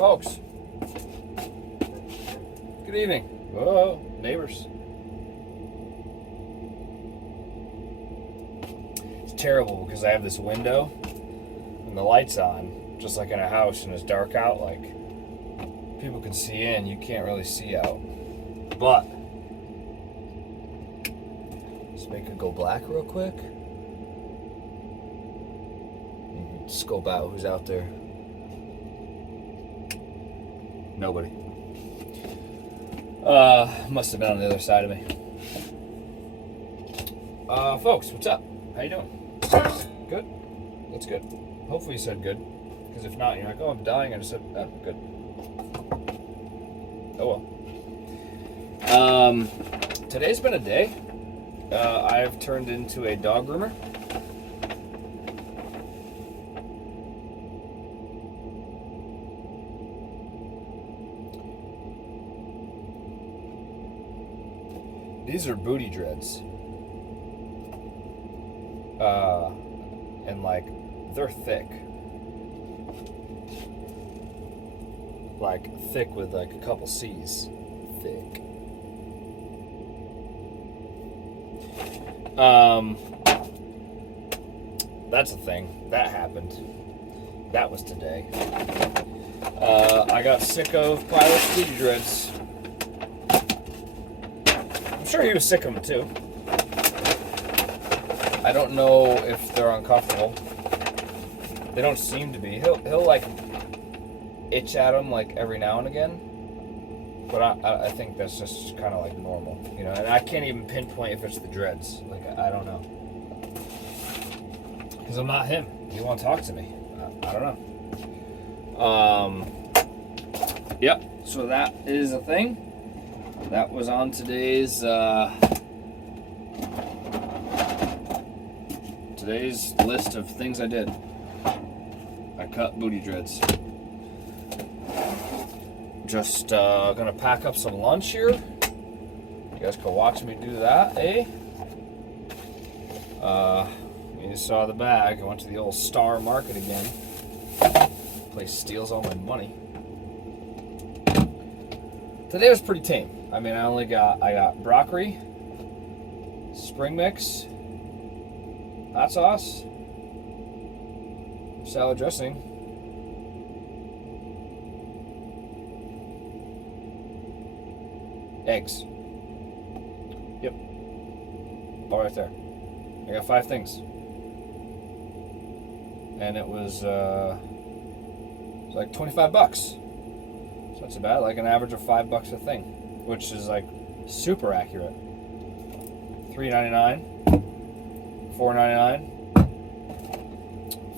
Folks, good evening. Whoa, neighbors. It's terrible because I have this window and the light's on, just like in a house, and it's dark out. Like, people can see in, you can't really see out. But let's make it go black real quick. You can scope out who's out there. Nobody. Must have been on the other side of me. Folks, what's up? How you doing? Good? That's good. Hopefully you said good. Because if not, you're like, oh, I'm dying. I just said, oh, good. Oh, well. Today's been a day. I've turned into a dog groomer. These are booty dreads. And like, they're thick. Like, thick with like a couple C's. Thick. That's a thing. That happened. That was today. I got sick of Pilot's booty dreads. I'm sure he was sick of them too. I don't know if they're uncomfortable. They don't seem to be. He'll like itch at them like every now and again, but I think that's just kind of like normal, you know. And I can't even pinpoint if it's the dreads. Like, I don't know, because I'm not him. He won't talk to me. I don't know. Yep. So that is a thing. That was on today's list of things I did. I cut booty dreads. Just gonna pack up some lunch here. You guys can watch me do that, eh? You saw the bag. I went to the old Star Market again. Place steals all my money. Today was pretty tame. I mean, I got broccoli, spring mix, hot sauce, salad dressing, eggs. Yep. All right there. I got 5 things. And it was like $25. So that's about like an average of $5 a thing, which is like super accurate. $3.99, $4.99,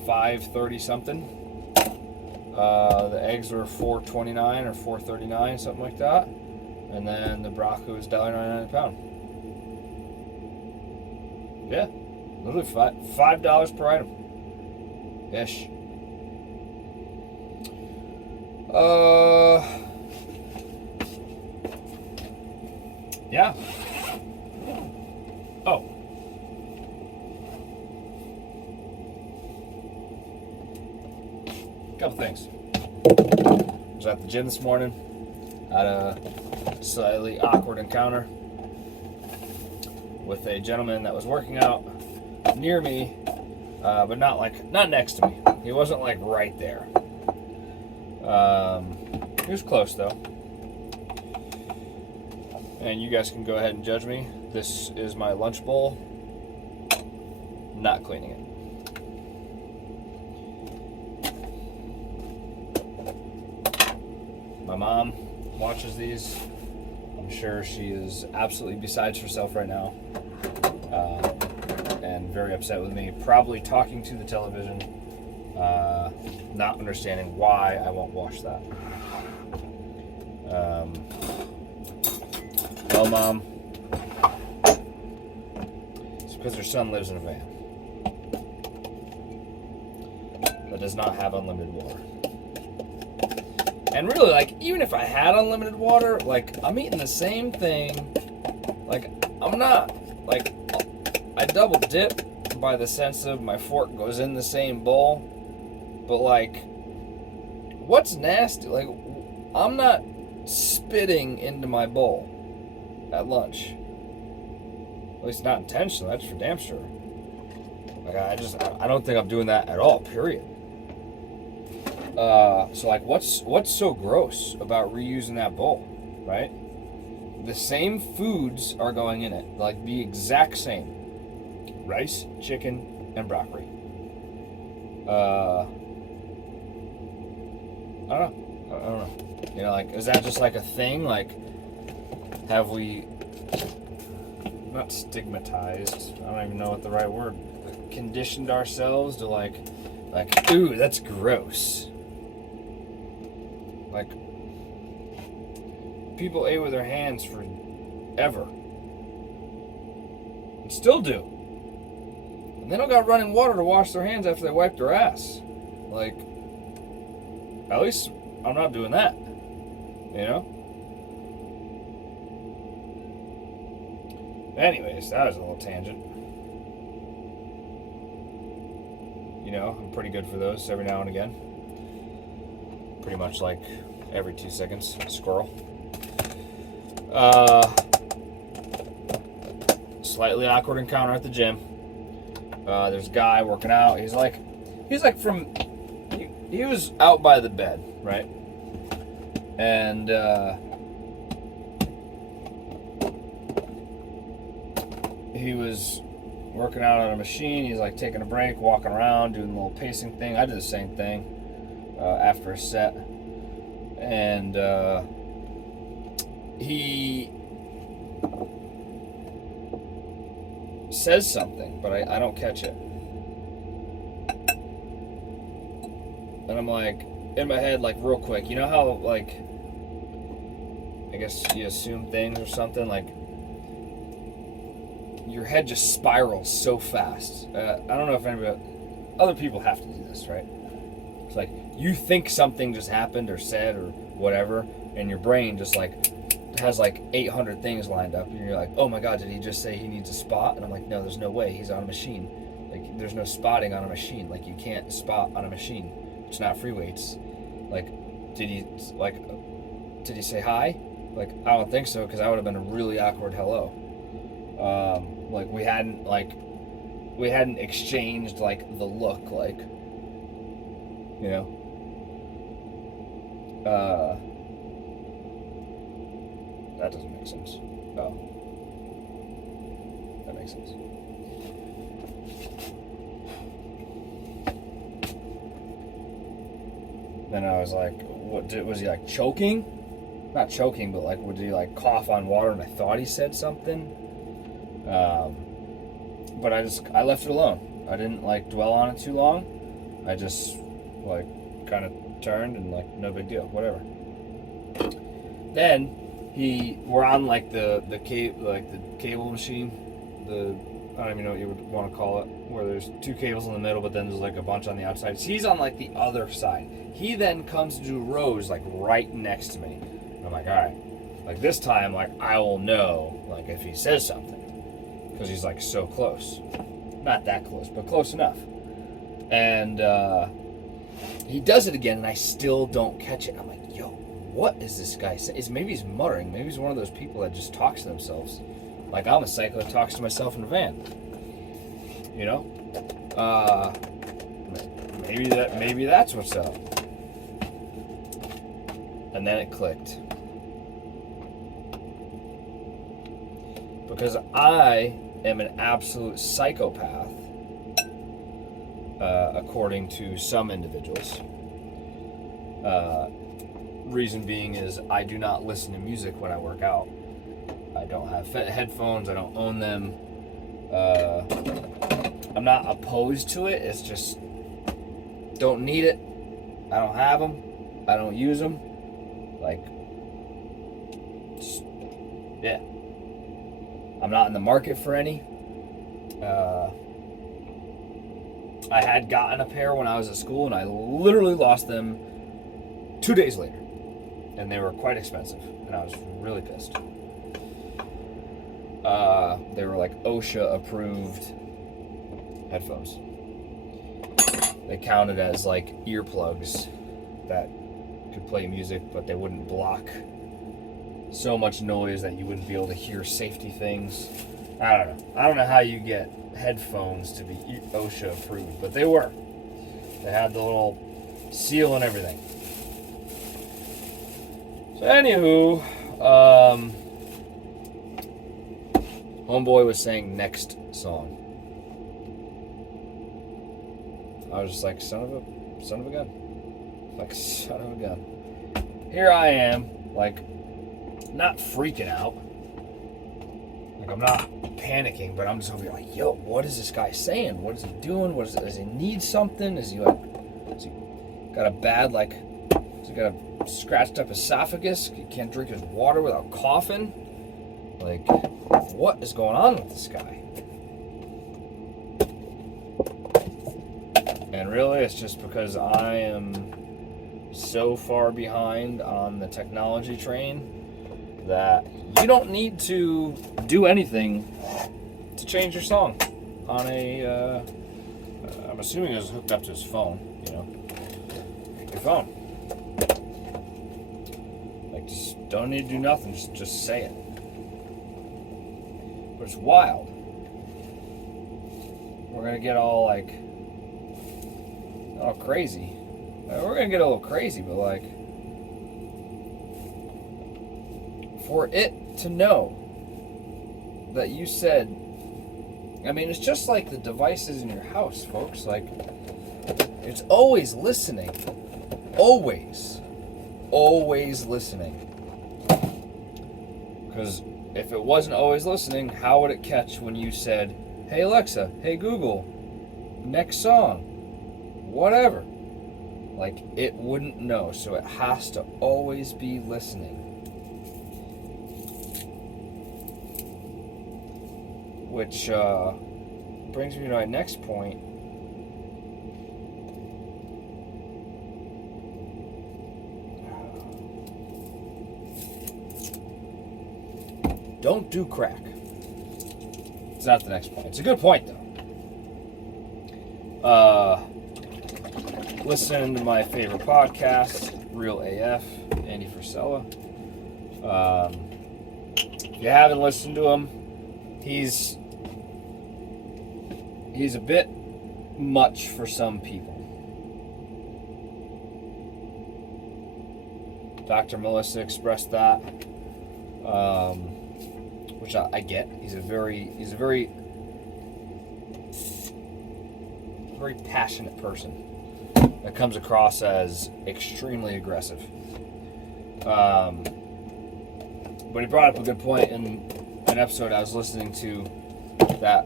$5.30 something. The eggs were $4.29 or $4.39, something like that. And then the broccoli was $1.99 a pound. Yeah, literally $5 per item. Ish. Yeah. Oh. Couple things. Was at the gym this morning. Had a slightly awkward encounter with a gentleman that was working out near me, but not next to me. He wasn't like right there. He was close though. And you guys can go ahead and judge me. This is my lunch bowl. Not cleaning it. My mom watches these. I'm sure she is absolutely besides herself right now. And very upset with me. Probably talking to the television. Not understanding why I won't wash that. Well, Mom, it's because her son lives in a van that does not have unlimited water. And really, like, even if I had unlimited water, like, I'm eating the same thing. Like, I'm not, like, I double dip by the sense of my fork goes in the same bowl. But, like, what's nasty? Like, I'm not spitting into my bowl at lunch. At least not intentionally, that's for damn sure. Like, I don't think I'm doing that at all, period. So, like, what's so gross about reusing that bowl, right? The same foods are going in it, like the exact same. Rice, chicken, and broccoli. I don't know. You know, like, is that just like a thing? Like, have we not stigmatized? I don't even know what the right word. Conditioned ourselves to like, ooh, that's gross. Like, people ate with their hands forever, and still do. And they don't got running water to wash their hands after they wipe their ass. Like, at least I'm not doing that. You know? Anyways, that was a little tangent. You know, I'm pretty good for those every now and again. Pretty much like every 2 seconds. Squirrel. Slightly awkward encounter at the gym. There's a guy working out. He's like from, he was out by the bed, right? And he was working out on a machine. He's like taking a break, walking around, doing a little pacing thing. I did the same thing after a set. And he says something, but I don't catch it. And I'm like, in my head, like, real quick, you know how, like, I guess you assume things or something, like, your head just spirals so fast. I don't know if anybody, other people have to do this, right? It's like, you think something just happened or said or whatever, and your brain just, like, has, like, 800 things lined up, and you're like, oh my god, did he just say he needs a spot? And I'm like, no, there's no way, he's on a machine. Like, there's no spotting on a machine. Like, you can't spot on a machine. It's not free weights. Like, did he say hi? Like, I don't think so, because that would have been a really awkward hello. Like, we hadn't exchanged, like, the look, like, you know? That doesn't make sense. Oh. That makes sense. Then I was like, was he like choking? Not choking, but like, would he like cough on water? And I thought he said something. But I left it alone. I didn't like dwell on it too long. I just like kind of turned and like, no big deal, whatever. Then we're on like the cable machine, I don't even know what you would want to call it, where there's 2 cables in the middle, but then there's like a bunch on the outside. So he's on like the other side. He then comes to do rows like right next to me. And I'm like, all right, like this time, like I will know like if he says something, because he's like so close, not that close, but close enough. And he does it again, and I still don't catch it. I'm like, yo, what is this guy saying? Maybe he's muttering. Maybe he's one of those people that just talks to themselves. Like, I'm a psycho that talks to myself in a van. You know? Maybe that's what's up. And then it clicked. Because I am an absolute psychopath, according to some individuals. Reason being is I do not listen to music when I work out. I don't have headphones. I don't own them. I'm not opposed to it. It's just don't need it. I don't have them. I don't use them. Like, yeah. I'm not in the market for any. I had gotten a pair when I was at school, and I literally lost them 2 days later. And they were quite expensive, and I was really pissed. They were like OSHA approved headphones. They counted as like earplugs that could play music, but they wouldn't block so much noise that you wouldn't be able to hear safety things. I don't know. I don't know how you get headphones to be OSHA approved, but they were. They had the little seal and everything. So anywho, homeboy was saying next song. I was just like, son of a gun. Like, son of a gun. Here I am, like, not freaking out. Like, I'm not panicking, but I'm just over here like, yo, what is this guy saying? What is he doing? Does he need something? Has he got a bad, like, has he got a scratched up esophagus? He can't drink his water without coughing? Like, what is going on with this guy? And really, it's just because I am so far behind on the technology train that you don't need to do anything to change your song on a, I'm assuming it was hooked up to his phone, you know, your phone. Like, just don't need to do nothing, just say it. But it's wild. We're gonna get all like, all crazy. We're gonna get a little crazy, but like, for it to know that you said, I mean, it's just like the devices in your house, folks. Like, it's always listening. Always listening. Because if it wasn't always listening, how would it catch when you said, hey Alexa, hey Google, next song, whatever? Like, it wouldn't know, so it has to always be listening. Which brings me to my next point. Don't do crack. It's not the next point. It's a good point, though. Listen to my favorite podcast, Real AF, Andy Frisella. If you haven't listened to him, he's a bit much for some people. Dr. Melissa expressed that, which I get. He's a very passionate person that comes across as extremely aggressive. But he brought up a good point in an episode I was listening to that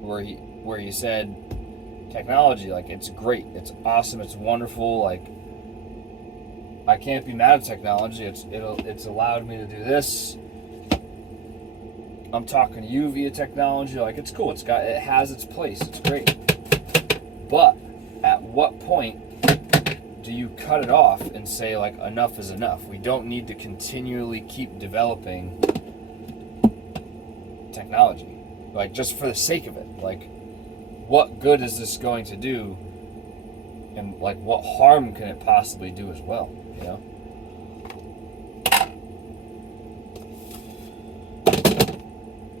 where he said technology, like, it's great, it's awesome, it's wonderful, like, I can't be mad at technology. It's allowed me to do this. I'm talking to you via technology, like, it's cool, it has its place, it's great. But at what point do you cut it off and say, like, enough is enough? We don't need to continually keep developing technology, like, just for the sake of it. Like, what good is this going to do, and like, what harm can it possibly do as well, you know?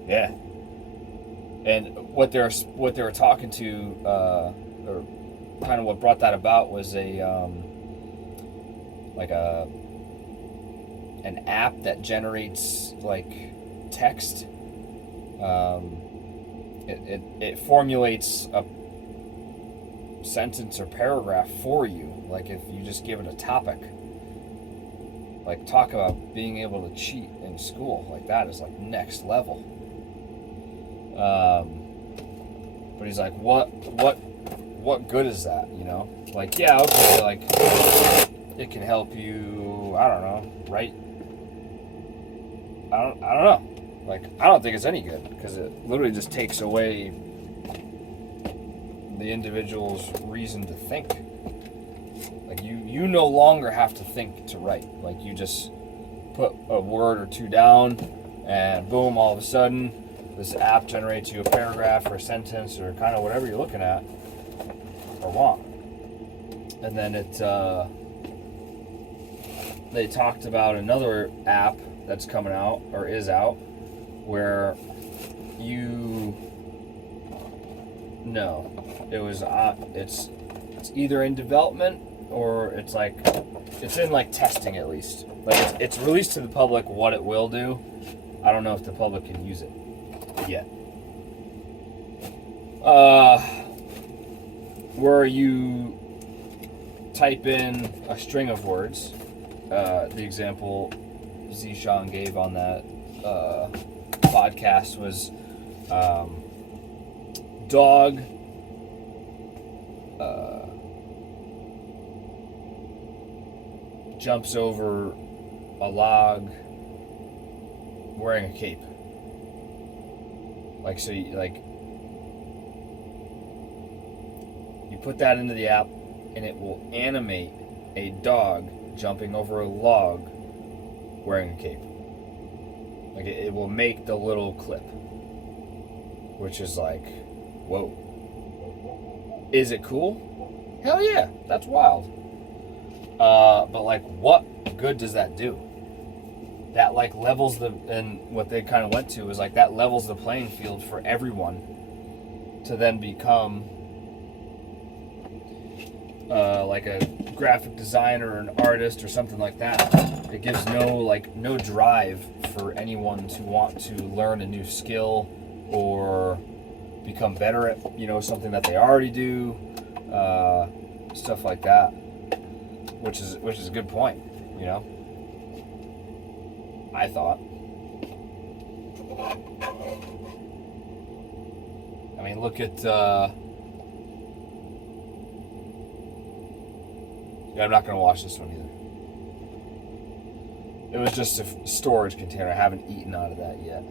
Yeah. And what they were talking to, or kind of what brought that about, was an app that generates, like, text. It formulates a sentence or paragraph for you, like, if you just give it a topic. Like, talk about being able to cheat in school, like, that is, like, next level. But he's like, what good is that, you know? Like, yeah, okay, like, it can help you, I don't know, right? I don't know. Like, I don't think it's any good, because it literally just takes away the individual's reason to think. Like, you no longer have to think to write. Like, you just put a word or two down, and boom, all of a sudden, this app generates you a paragraph or a sentence or kind of whatever you're looking at or want. And then they talked about another app that's coming out, or is out, where it's either in development or it's in like testing at least. Like it's released to the public what it will do. I don't know if the public can use it yet. Where you type in a string of words. The example Zishan gave on that podcast was dog, jumps over a log wearing a cape. You put that into the app and it will animate a dog jumping over a log wearing a cape. Like it will make the little clip, which is like, whoa. Is it cool? Hell yeah, that's wild. But like, what good does that do? That like levels and what they kind of went to is like that levels the playing field for everyone to then become like a graphic designer or an artist or something like that. It gives no drive for anyone to want to learn a new skill or become better at something that they already do, stuff like that, which is a good point. I thought. I mean, look at. I'm not going to watch this one either. It was just a storage container. I haven't eaten out of that yet.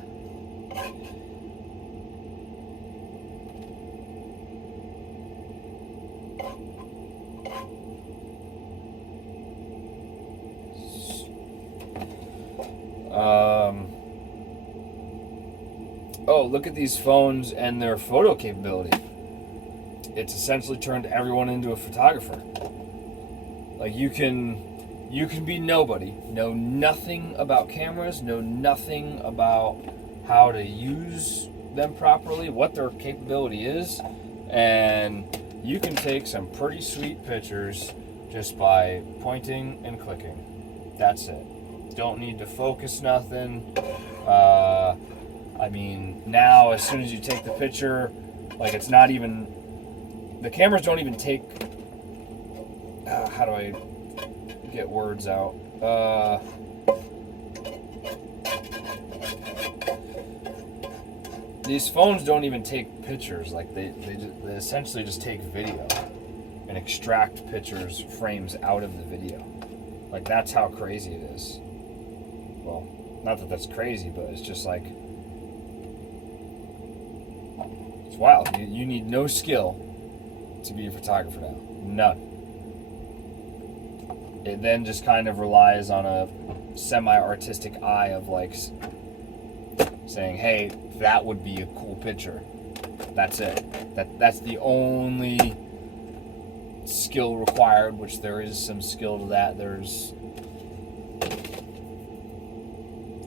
Oh, look at these phones and their photo capability. It's essentially turned everyone into a photographer. Like you can be nobody, know nothing about cameras, know nothing about how to use them properly, what their capability is, and you can take some pretty sweet pictures just by pointing and clicking. That's it. Don't need to focus nothing. I mean, now as soon as you take the picture, like it's not even, the cameras don't even take, how do I get words out? These phones don't even take pictures. Like they essentially just take video and extract pictures, frames out of the video. Like that's how crazy it is. Well, not that that's crazy, but it's just like, it's wild. You need no skill to be a photographer now. None. It then just kind of relies on a semi-artistic eye of like saying, hey, that would be a cool picture. That's it. That's the only skill required, which there is some skill to that. There's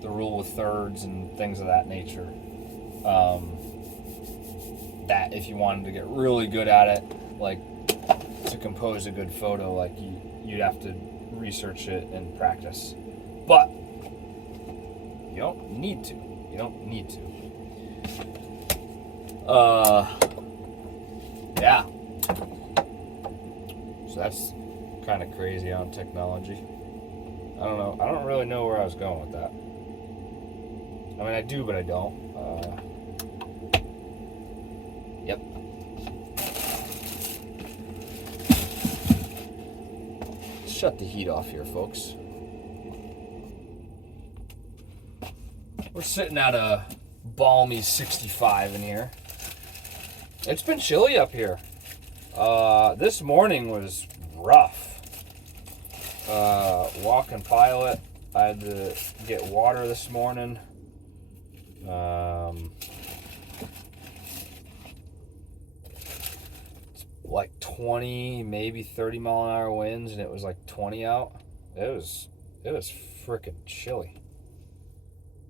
the rule of thirds and things of that nature. That if you wanted to get really good at it, like to compose a good photo, like you'd have to research it and practice. But you don't need to. Yeah. So that's kind of crazy on technology. I don't know. I don't really know where I was going with that. I mean, I do, but I don't. Yep. Shut the heat off here, folks. We're sitting at a balmy 65 in here. It's been chilly up here. This morning was rough. Walking pilot. I had to get water this morning. It's like 20, maybe 30 mile an hour winds, and it was like 20 out. It was freaking chilly.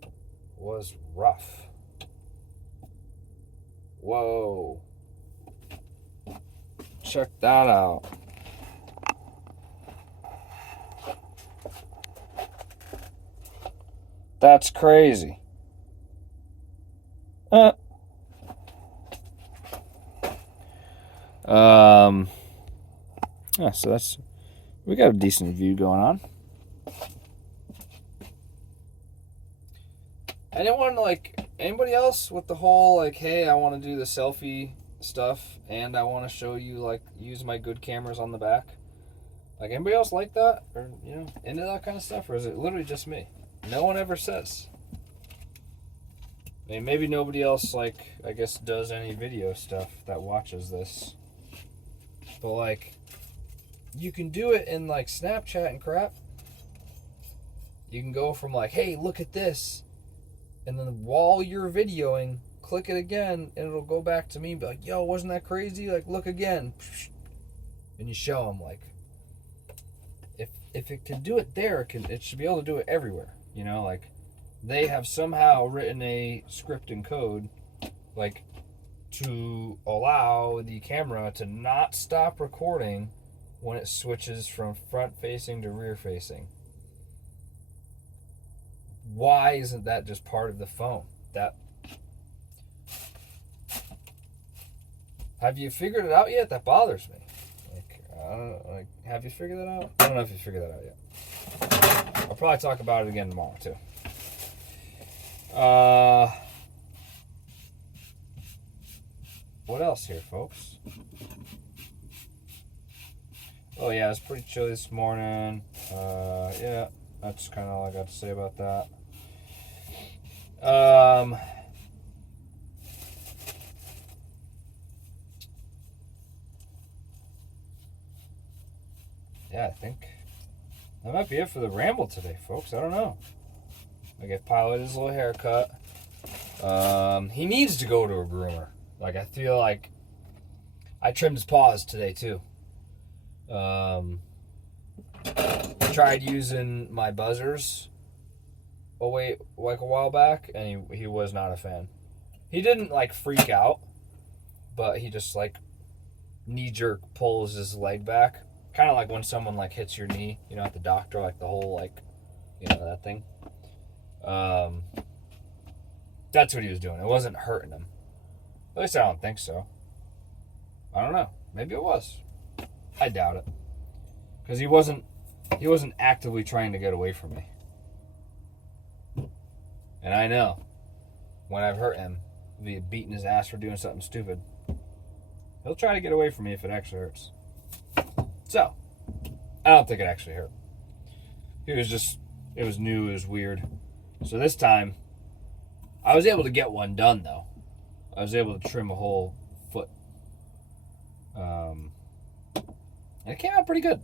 It was rough. Whoa. Check that out. That's crazy. Yeah, so we got a decent view going on. Anyone, like, anybody else with the whole, like, hey, I want to do the selfie stuff and I want to show you, like, use my good cameras on the back? Like, anybody else like that? Or, you know, into that kind of stuff? Or is it literally just me? No one ever says. I mean, maybe nobody else, like, I guess, does any video stuff that watches this. But, like, you can do it in, like, Snapchat and crap. You can go from, like, hey, look at this. And then while you're videoing, click it again, and it'll go back to me and be like, yo, wasn't that crazy? Like, look again. And you show them, like, if it can do it there, it should be able to do it everywhere. You know, like, they have somehow written a script and code, like, to allow the camera to not stop recording when it switches from front facing to rear facing. Why isn't that just part of the phone? Have you figured it out yet? That bothers me. Like, I don't know, like, have you figured that out? I don't know if you figured that out yet. I'll probably talk about it again tomorrow too. What else here, folks? Oh yeah, it's pretty chilly this morning. Yeah, that's kind of all I got to say about that. Yeah, I think that might be it for the ramble today, folks. I don't know. I gave Pilot his little haircut. He needs to go to a groomer. Like, I feel like I trimmed his paws today too. I tried using my buzzers like a while back, and he was not a fan. He didn't, like, freak out, but he just, like, knee-jerk pulls his leg back. Kind of like when someone, like, hits your knee, you know, at the doctor, like the whole, like, you know, that thing. That's what he was doing. It wasn't hurting him. At least I don't think so. I don't know. Maybe it was. I doubt it. Because he wasn't actively trying to get away from me. And I know when I've hurt him via beating his ass for doing something stupid, he'll try to get away from me if it actually hurts. So, I don't think it actually hurt. It was new, it was weird. So this time, I was able to get one done though. I was able to trim a whole foot. And it came out pretty good.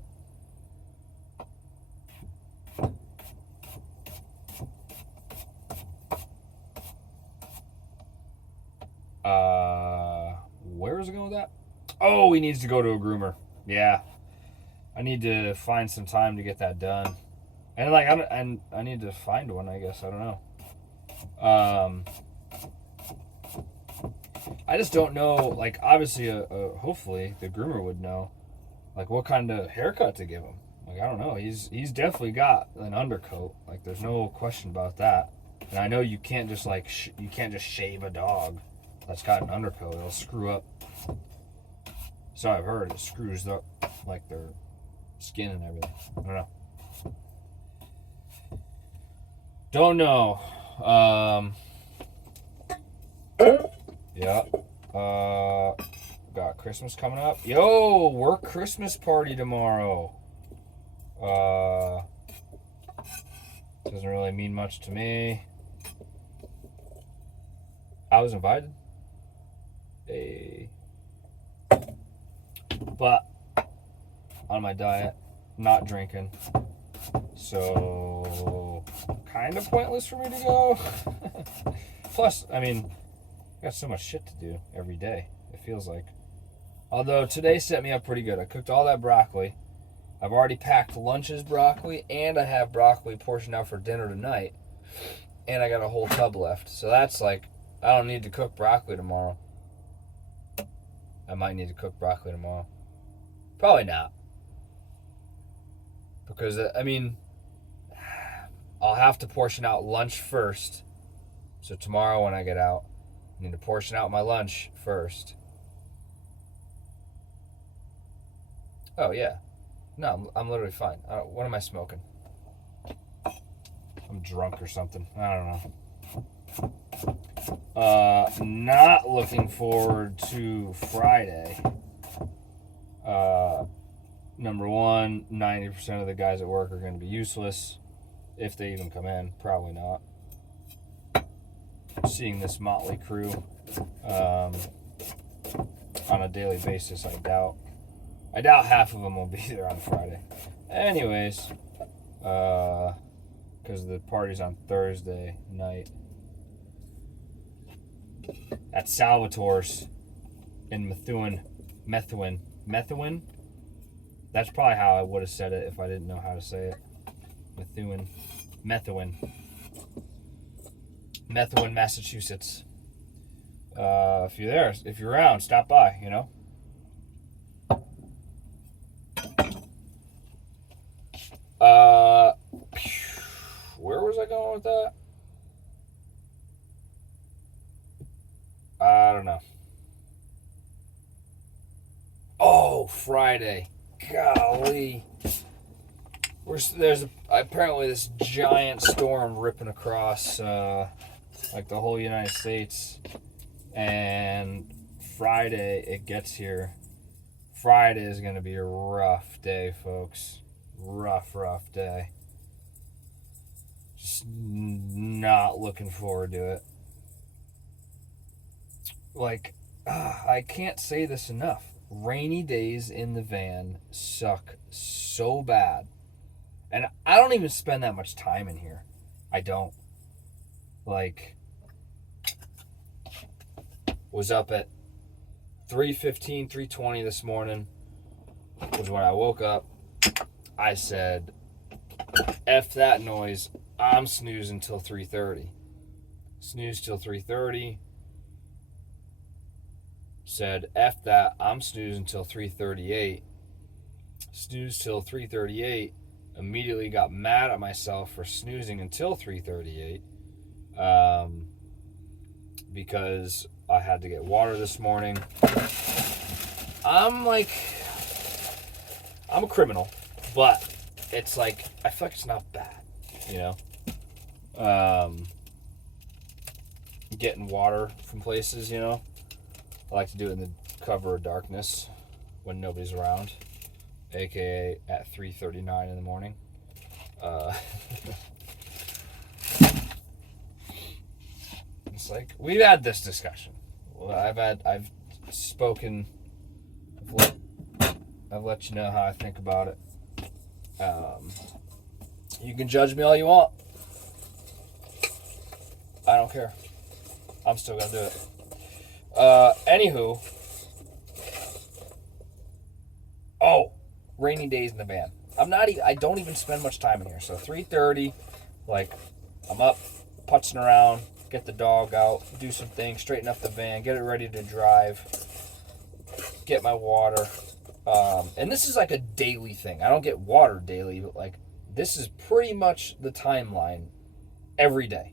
Where is it going with that? Oh, he needs to go to a groomer. Yeah. I need to find some time to get that done. And, like, I need to find one, I guess. I don't know. I just don't know, like, obviously, hopefully the groomer would know, like, what kind of haircut to give him. Like, I don't know. He's definitely got an undercoat. Like, there's no question about that. And I know you can't just, like, you can't just shave a dog that's got an undercoat. It'll screw up. So I've heard it screws up, like, their skin and everything. I don't know. Don't know. Yeah. Got Christmas coming up. Yo, work Christmas party tomorrow. Doesn't really mean much to me. I was invited. But on my diet, not drinking. So kind of pointless for me to go. Plus, I mean, I got so much shit to do every day. It feels like Although today set me up pretty good. I cooked all that broccoli. I've already packed lunch's broccoli, and I have broccoli portioned out for dinner tonight. And I got a whole tub left. So that's like, I don't need to cook broccoli tomorrow. I might need to cook broccoli tomorrow. Probably not. Because, I mean, I'll have to portion out lunch first. So tomorrow when I get out, I need to portion out my lunch first. Oh, yeah. No, I'm literally fine. What am I smoking? I'm drunk or something. I don't know. Not looking forward to Friday. Number one, 90% of the guys at work are going to be useless. If they even come in. Probably not. Seeing this motley crew on a daily basis, I doubt half of them will be there on Friday. Anyways, because the party's on Thursday night at Salvatore's in Methuen. That's probably how I would have said it if I didn't know how to say it. Methuen, Massachusetts. If you're there, if you're around, stop by, you know. Where was I going with that? I don't know. Oh, Friday. Golly. There's apparently this giant storm ripping across like the whole United States. And Friday it gets here. Friday is going to be a rough day, folks. Rough day. Just not looking forward to it. Like, I can't say this enough. Rainy days in the van suck so bad. And I don't even spend that much time in here. I don't. Like, was up at 3:15, 3:20 this morning. Was when I woke up. I said, F that noise. I'm snoozing till 3:30. Snooze till 3:30. Said, F that. I'm snoozing till 3:38. Snooze till 3:38. Immediately got mad at myself for snoozing until 3:38. Because I had to get water this morning. I'm a criminal, but it's like, I feel like it's not bad, you know? Getting water from places, you know? I like to do it in the cover of darkness when nobody's around, aka at 3:39 in the morning. It's like, we've had this discussion. Well, I've spoken. I've let you know how I think about it. You can judge me all you want. I don't care. I'm still gonna do it. Anywho. Oh, rainy days in the van. I don't even spend much time in here. So 3:30, like, I'm up, putzing around, get the dog out, do some things, straighten up the van, get it ready to drive, get my water. And this is like a daily thing. I don't get water daily, but like, this is pretty much the timeline every day.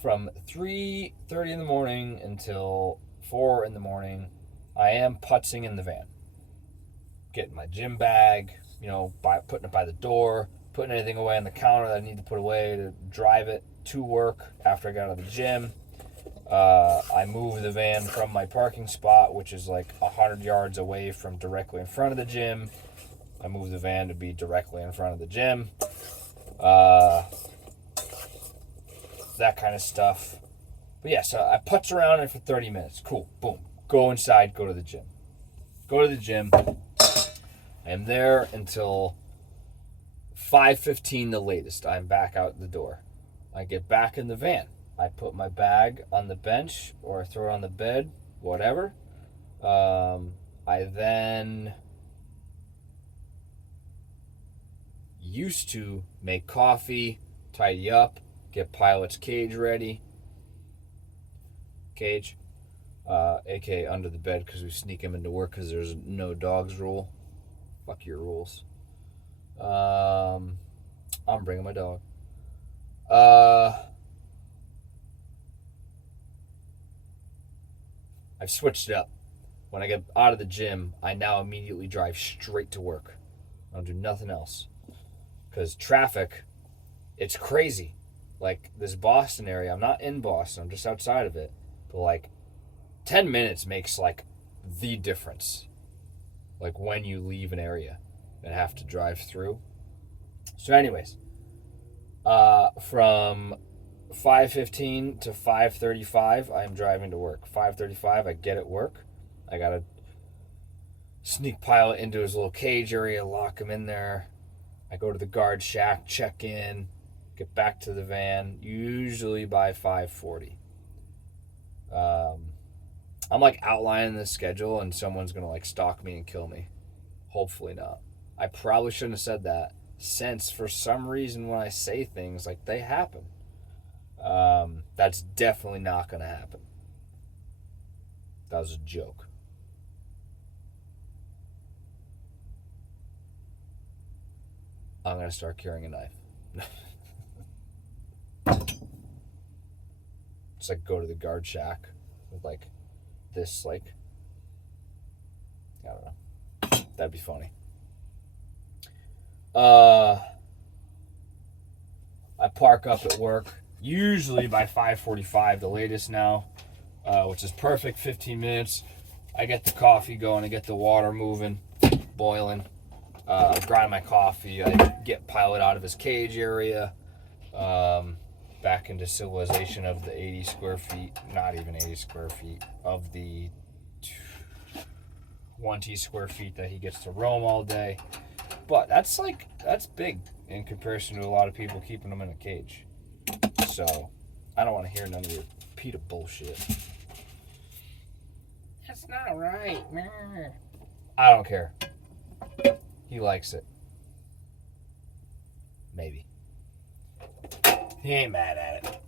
From 3:30 in the morning until 4 in the morning, I am putzing in the van. Getting my gym bag, you know, putting it by the door, putting anything away on the counter that I need to put away to drive it to work after I got out of the gym. I move the van from my parking spot, which is like 100 yards away from directly in front of the gym. I move the van to be directly in front of the gym. That kind of stuff. But yeah, so I putz around in it for 30 minutes. Cool. Boom. Go inside, go to the gym. I'm there until 5:15 the latest. I'm back out the door. I get back in the van. I put my bag on the bench or I throw it on the bed, whatever. I then used to make coffee, tidy up, get Pilot's cage ready. Cage, aka under the bed, because we sneak him into work because there's no dogs rule. Fuck your rules. I'm bringing my dog. I've switched it up. When I get out of the gym, I now immediately drive straight to work. I don't do nothing else. Because traffic, it's crazy. Like this Boston area, I'm not in Boston, I'm just outside of it. But like 10 minutes makes like the difference. Like when you leave an area and have to drive through. So anyways, from 5:15 to 5:35, I'm driving to work. 5:35, I get at work. I gotta sneak Pilot into his little cage area, lock him in there. I go to the guard shack, check in, get back to the van, usually by 5:40. I'm like outlining the schedule and someone's gonna like stalk me and kill me. Hopefully not. I probably shouldn't have said that, since for some reason when I say things, like, they happen. That's definitely not gonna happen. That was a joke. I'm gonna start carrying a knife. Just like go to the guard shack with like this, like, I don't know. That'd be funny. I park up at work usually by 5:45, the latest now, which is perfect. 15 minutes. I get the coffee going. I get the water moving, boiling. Grind my coffee. I get Pilot out of his cage area, back into civilization of the 80 square feet, not even 80 square feet, of the 20 square feet that he gets to roam all day. But that's big in comparison to a lot of people keeping them in a cage. So I don't want to hear none of your PETA bullshit. That's not right. I don't care. He likes it. Maybe. He ain't mad at it.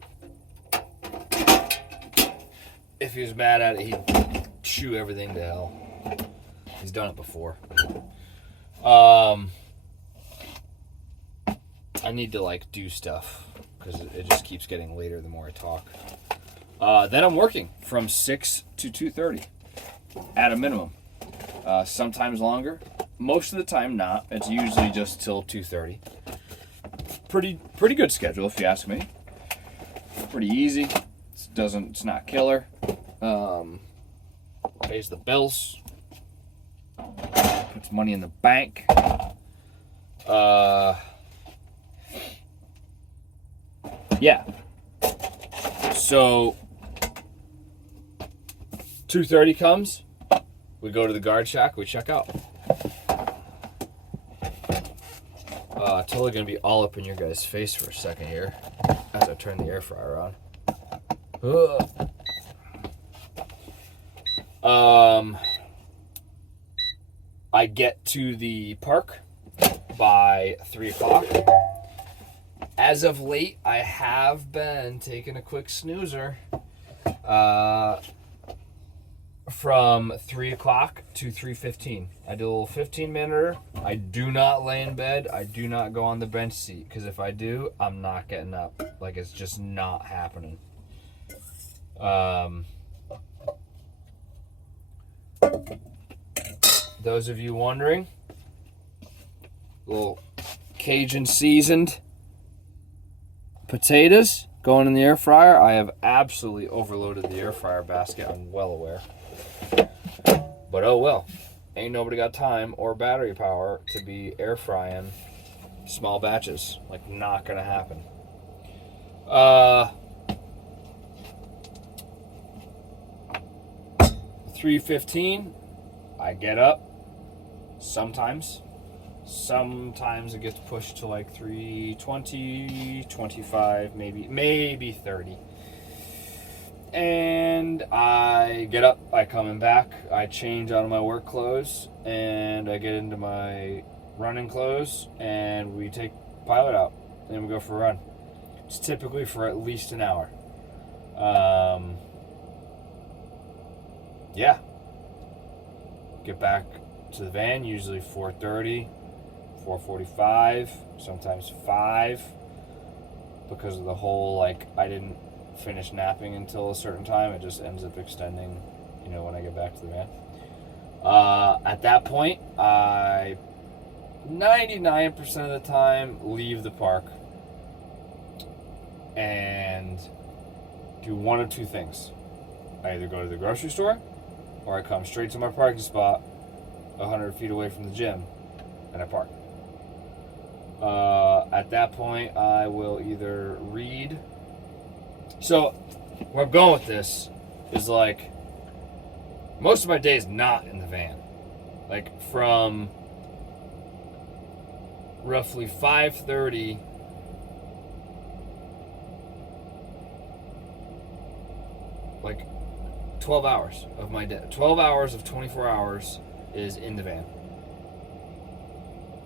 If he was mad at it, he'd chew everything to hell. He's done it before. I need to like do stuff because it just keeps getting later the more I talk. Then I'm working from 6 to 2:30 at a minimum. Sometimes longer. Most of the time not. It's usually just till 2:30. Pretty good schedule if you ask me. Pretty easy. It's not killer. Pays the bills. Puts money in the bank. Yeah. So 2:30 comes. We go to the guard shack. We check out. Totally gonna be all up in your guys' face for a second here as I turn the air fryer on. I get to the park by 3 o'clock. As of late, I have been taking a quick snoozer from 3 o'clock to 3:15. I do a little 15-minute. I do not lay in bed. I do not go on the bench seat, because if I do, I'm not getting up. Like, it's just not happening. Those of you wondering, little Cajun seasoned potatoes going in the air fryer. I have absolutely overloaded the air fryer basket. I'm well aware. But oh well. Ain't nobody got time or battery power to be air frying small batches. Like, not gonna happen. 3:15, I get up. Sometimes it gets pushed to like 3:20, 25, maybe 30. And I get up, I come in back, I change out of my work clothes, and I get into my running clothes, and we take Pilot out, and we go for a run. It's typically for at least an hour. Yeah. Get back to the van, usually 4:30, 4:45, sometimes 5, because of the whole, like, I didn't finish napping until a certain time. It just ends up extending, when I get back to the van. At that point, I 99% of the time leave the park and do one of two things. I either go to the grocery store, or I come straight to my parking spot 100 feet away from the gym and I park. At that point, I will either read. So, where I'm going with this is, like, most of my day is not in the van. Like, from roughly 5:30 like 12 hours of my day. 12 hours of 24 hours is in the van.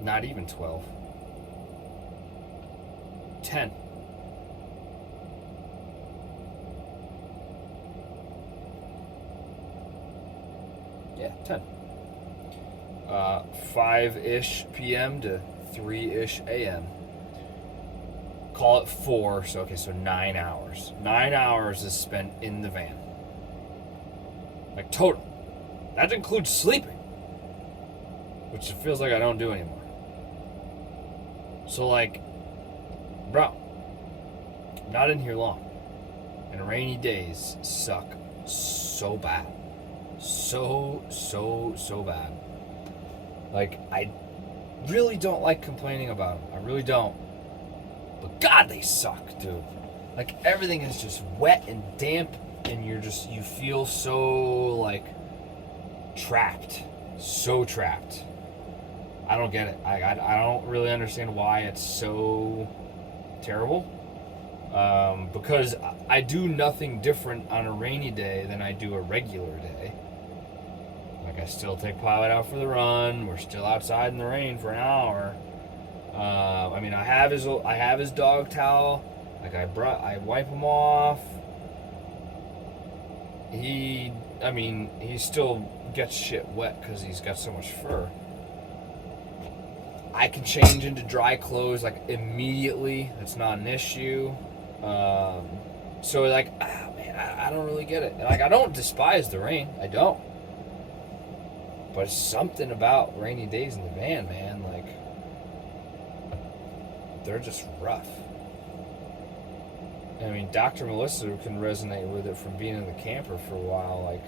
Not even 12. 10. Yeah, 10. 5-ish p.m. to 3-ish a.m. Call it 4, so 9 hours. 9 hours is spent in the van. Like, total. That includes sleeping, which it feels like I don't do anymore. So, like, bro, I'm not in here long. And rainy days suck so bad. So bad. Like, I really don't like complaining about them. I really don't. But God, they suck, dude. Like, everything is just wet and damp, and you feel so, like, trapped. So trapped. I don't get it. I don't really understand why it's so terrible. Because I do nothing different on a rainy day than I do a regular day. Like, I still take Pilot out for the run. We're still outside in the rain for an hour. I have his dog towel. Like, I wipe him off. He still gets shit wet because he's got so much fur. I can change into dry clothes, like, immediately. That's not an issue. So, like, I don't really get it. Like, I don't despise the rain. I don't. But it's something about rainy days in the van, man. Like, they're just rough. I mean, Dr. Melissa can resonate with it from being in the camper for a while. Like,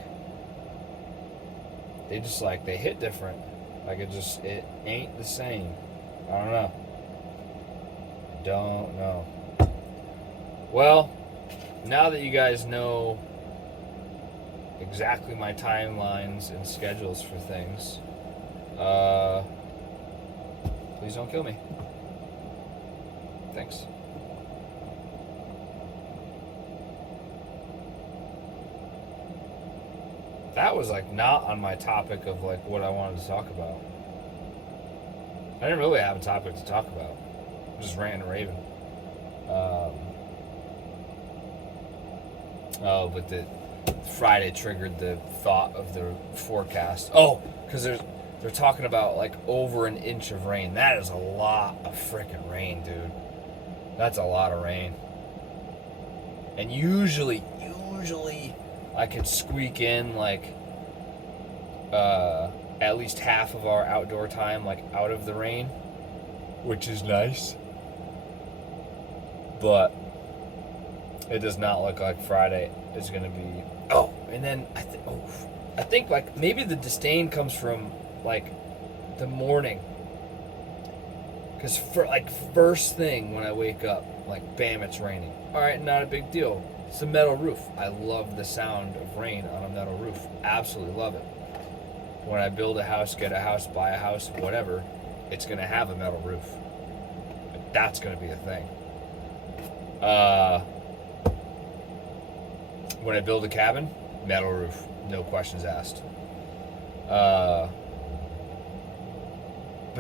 they hit different. Like, it ain't the same. I don't know. Well, now that you guys know exactly my timelines and schedules for things, please don't kill me. Thanks. That was, like, not on my topic of, like, what I wanted to talk about. I didn't really have a topic to talk about. I just ranting and raving. But the Friday triggered the thought of the forecast. Oh, because they're talking about, like, over an inch of rain. That is a lot of freaking rain, dude. That's a lot of rain. And usually I could squeak in, like, at least half of our outdoor time, like, out of the rain, which is nice. But it does not look like Friday is going to be. Oh, and then I think, like, maybe the disdain comes from, like, the morning. Because, for, like, first thing when I wake up, like, bam, it's raining. All right, not a big deal. It's a metal roof. I love the sound of rain on a metal roof. Absolutely love it. When I build a house, get a house, buy a house, whatever, it's going to have a metal roof. That's going to be a thing. When I build a cabin, metal roof, no questions asked. But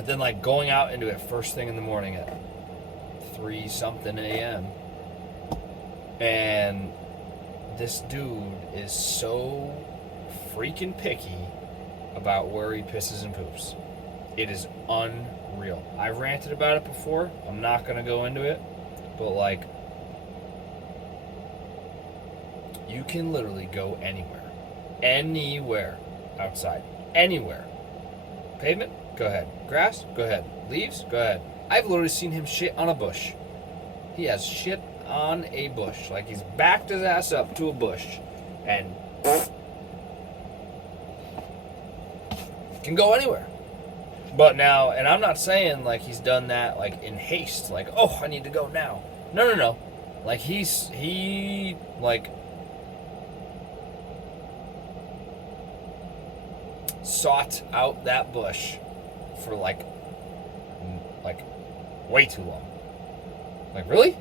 then, like, going out into it first thing in the morning at 3 something a.m. and this dude is so freaking picky about where he pisses and poops. It is unreal. I've ranted about it before. I'm not going to go into it. But, like, you can literally go anywhere. Anywhere outside. Anywhere. Pavement? Go ahead. Grass? Go ahead. Leaves? Go ahead. I've literally seen him shit on a bush. He has shit on a bush. Like, he's backed his ass up to a bush and can go anywhere. But now, and I'm not saying like he's done that like in haste, like, oh, I need to go now. No. Like he like sought out that bush for like way too long. Like, really?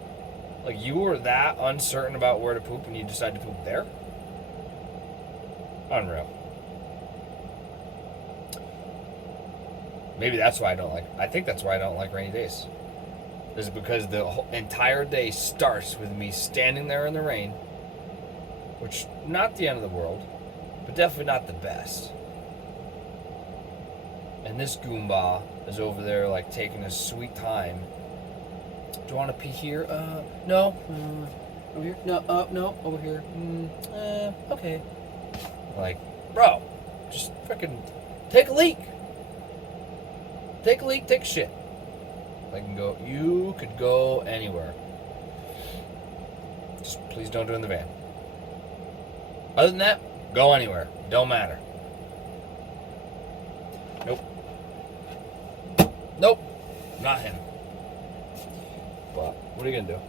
Like, you were that uncertain about where to poop and you decided to poop there? Unreal. Maybe that's why I think that's why I don't like rainy days. Is because the whole entire day starts with me standing there in the rain, which, not the end of the world, but definitely not the best. And this Goomba is over there, like, taking his sweet time. Do you want to pee here? No. Over here? No, over here. Okay. Like, bro, just freaking take a leak. Take a leak, take a shit. You could go anywhere. Just please don't do it in the van. Other than that, go anywhere. Don't matter. Nope. Not him. But what are you gonna do?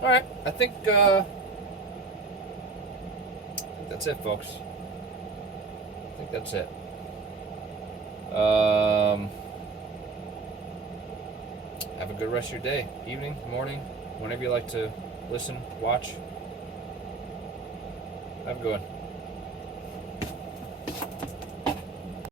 Alright, I think that's it, folks. I think that's it. Have a good rest of your day, evening, morning, whenever you like to listen, watch. Have a good one.